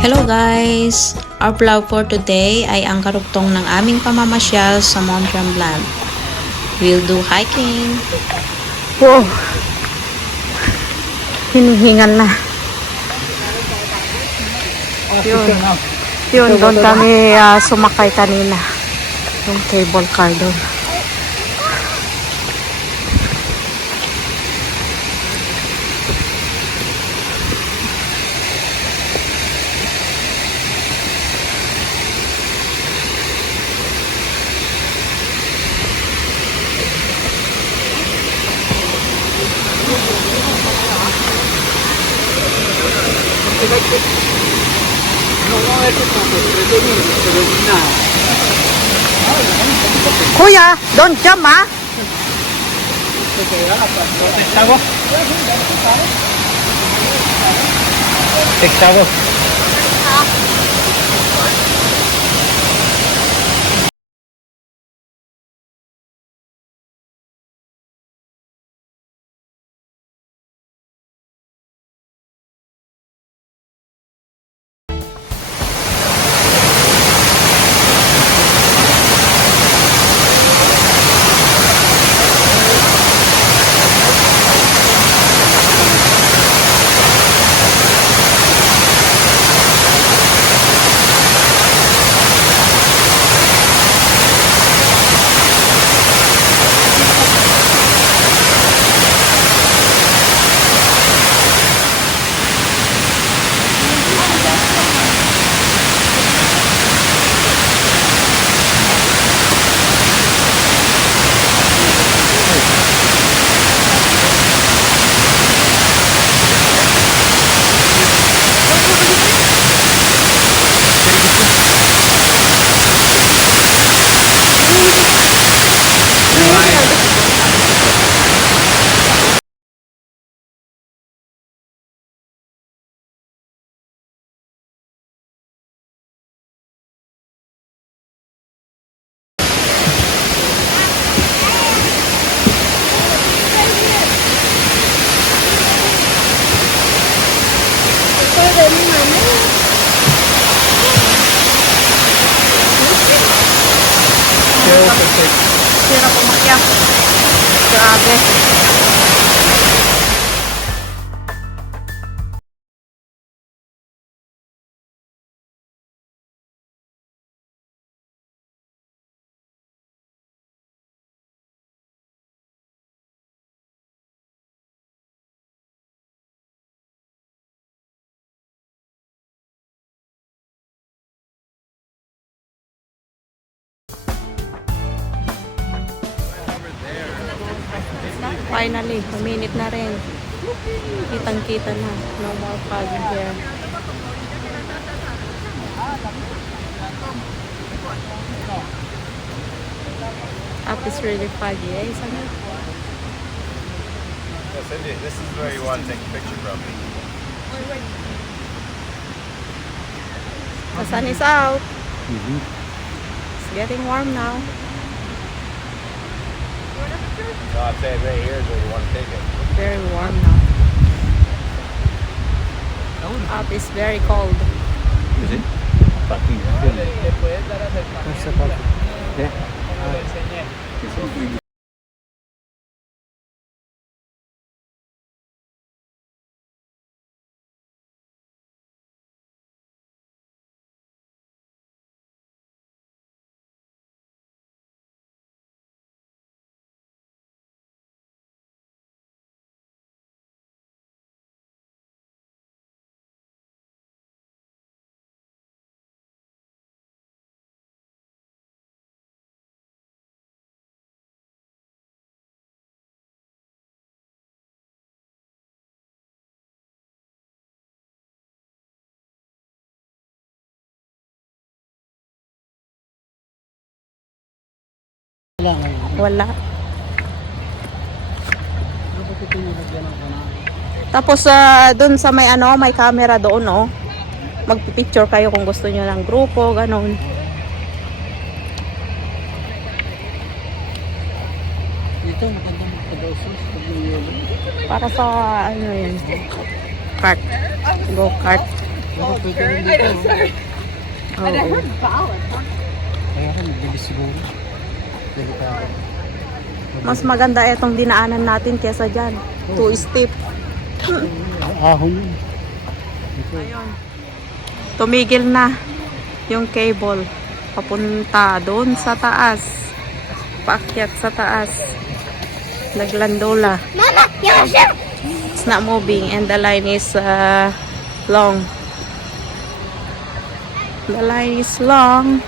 Hello guys! Our vlog for today ay ang karugtong ng aming pamamasyal sa Mont Tremblant. We'll do hiking. Wow! Hinihingal na. Yun, doon kami sumakay kanina. Yung cable car doon. Kuya, don't jump ah! Textavo. Hirap umakyat. Grabe. Finally, minute na rin. Kitang-kita na. No more fog here. Up is really foggy, eh? Isn't it? Yes, Cindy, this is where you want to take a picture from. The sun is out. It's getting warm now. No, I'm saying right here is where you want to take it. Very warm now. Up is very cold. Is it? Fucking Wala. Tapos doon sa may may camera doon, oh. Magpi-picture kayo kung gusto niyo ng grupo, ganun. Dito, maganda magpag-osos. Para sa, ano yun, kart. Go kart. Pwede rin dito. Oo. Kaya ka, bilis siguro. Dali ka. Mas maganda itong dinaanan natin kesa dyan. 2 steep. Ahon yun. Ayun. Tumigil na yung cable. Papunta doon sa taas. Paakyat sa taas. Naglandola. It's not moving and the line is long. The line is long.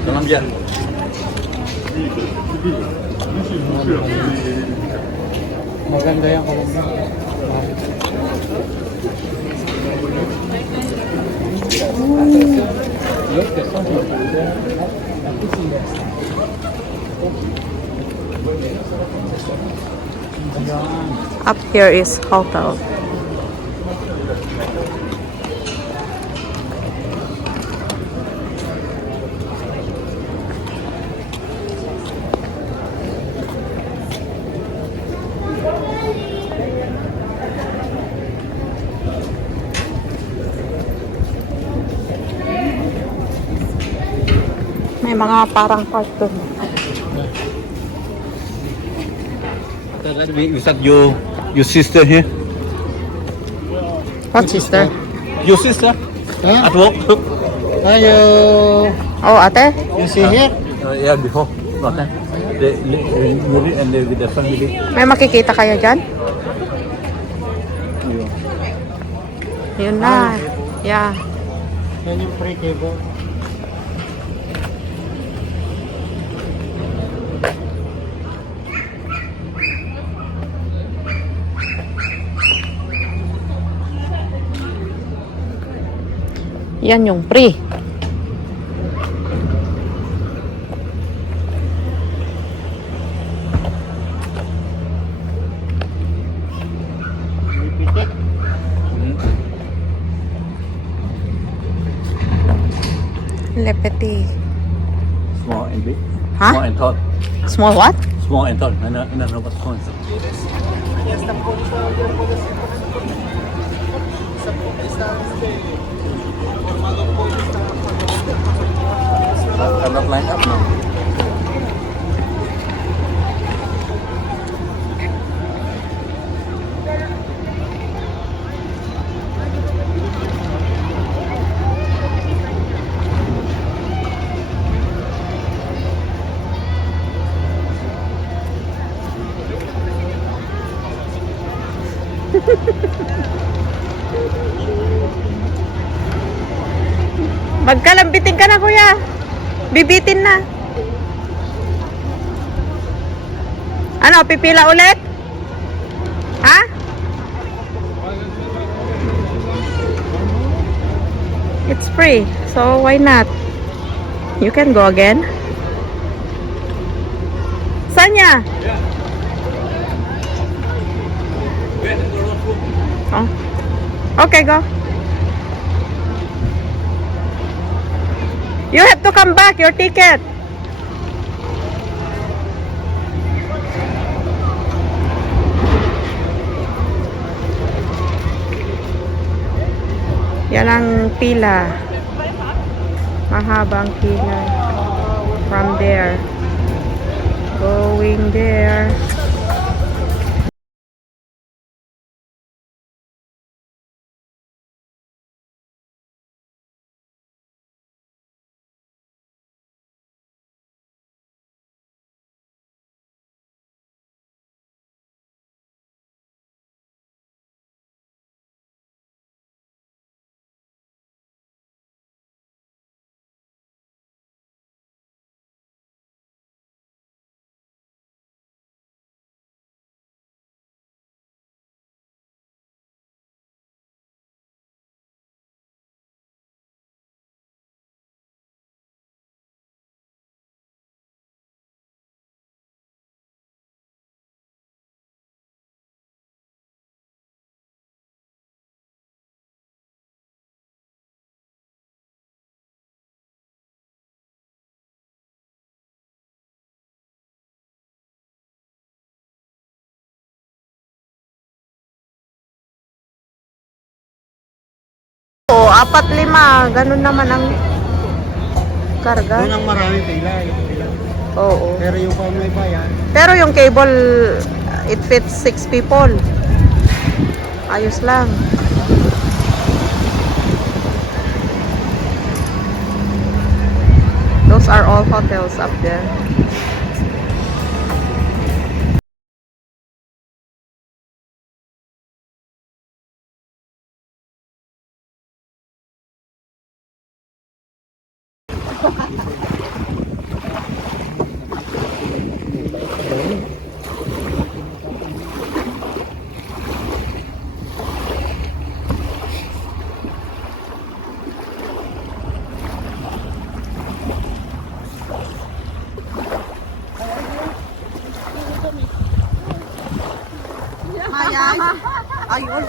Salam dyan. Maganda yan Colombia. Up here is hotel. May mga parang park doon. Is that your sister here? What sister? Your sister? Huh? At work? Ayo. Oh, ate? You see here? Yeah, before. Not that. They live and they with their family. May makikita kayo dyan? Yun na. Yeah. Yan yung free cable. Yan yung free. Repeat it. Lepeti. Small and big. Huh? Small and tall. Small what? Small and tall. I know what's small. I'm not lined up now. Magkalambitin ka na, kuya. Bibitin na. Ano, pipila ulit? Ha? It's free, so why not? You can go again. Sanya? Oh. Okay, go. You have to come back, your ticket. Yan ang pila. Mahabang pila. From there. Going there. 4-5, ganun naman ang karga. Doon ang marami pila. Ito pila. Oo. Pero yung pa may bayan, Pero yung cable, it fits 6 people. Ayos lang. Those are all hotels up there.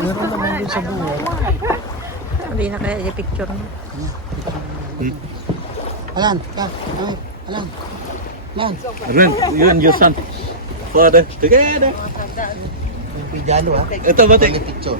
meron naman din sa buhay. Hindi na kaya i-picture mo. Alan, ka. Ay, Alan. Alan. Ren, you and your son. Father, together. Pidalo ha. Ito ba, Picture.